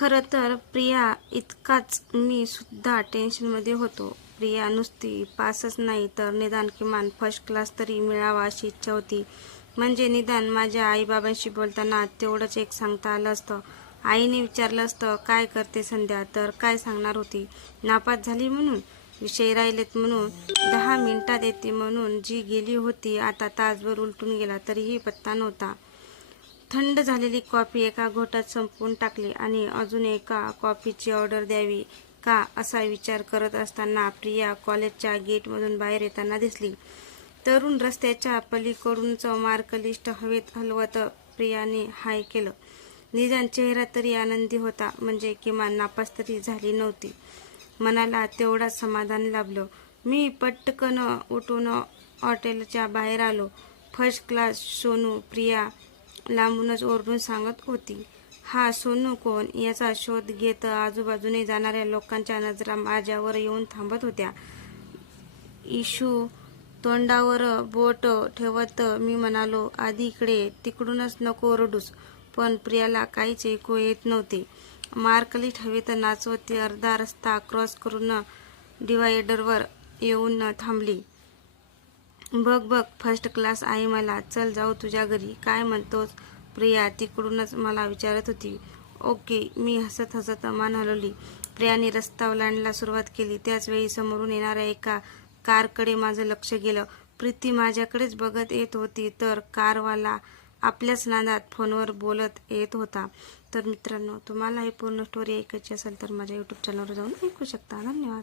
खरं तर प्रिया इतकाच मी सुद्धा टेन्शनमध्ये होतो. प्रिया नुसती पासच नाही तर निदान किमान फर्स्ट क्लास तरी मिळावा अशी इच्छा होती. म्हणजे निदान माझ्या आईबाबांशी बोलताना तेवढंच एक सांगता आलं असतं. आईने विचारलं असतं काय करते संध्या, तर काय सांगणार होती? नापास झाली म्हणून, विषय राहिलेत म्हणून, 10 मिनिटात येते म्हणून. जी गेली होती आता तासभर उलटून गेला तरीही पत्ता नव्हता. थंड झालेली कॉफी एका घोटात संपवून टाकली आणि अजून एका कॉफीची ऑर्डर द्यावी का असा विचार करत असताना प्रिया कॉलेजच्या गेटमधून बाहेर येताना दिसली. तरुण रस्त्याच्या पलीकडूनच मार्क लिस्ट हवेत हलवत प्रियाने हाय केलं. निदान चेहरा तरी आनंदी होता, म्हणजे किमान नापास तरी झाली नव्हती. मनाला तेवढाच समाधान लाभलं. मी पटकन उठून हॉटेलच्या बाहेर आलो. फर्स्ट क्लास सोनू, प्रिया लांबूनच ओरडून सांगत होती. हा सोनू कोण? याचा शोध घेत आजूबाजूने जाणाऱ्या लोकांच्या नजरा माझ्यावर येऊन थांबत होत्या. इशू तोंडावर बोट ठेवत मी म्हणालो, आधी इकडे, तिकडूनच नको ओरडूस. पण प्रियाला काहीच ऐकू येत नव्हते. मार्कलिस्ट हवेत नाचवत ती अर्धा रस्ता क्रॉस करून डिवायडरवर येऊन थांबली. बघ बघ, फर्स्ट क्लास आहे मला. चल जाऊ तुझ्या घरी. काय म्हणतोस? प्रिया तिकडूनच मला विचारत होती. ओके, मी हसत हसत मान हलवली. प्रियाने रस्ता ओलांडायला सुरुवात केली. त्याच वेळी समोरून येणाऱ्या एका कारकडे माझं लक्ष गेलं. प्रीती माझ्याकडेच बघत येत होती, तर कारवाला आपल्याच नादात फोनवर बोलत येत होता. तर मित्रांनो, तुम्हाला ही पूर्ण स्टोरी ऐकायची असेल तर माझ्या यूट्यूब चॅनलवर जाऊन ऐकू शकता. धन्यवाद.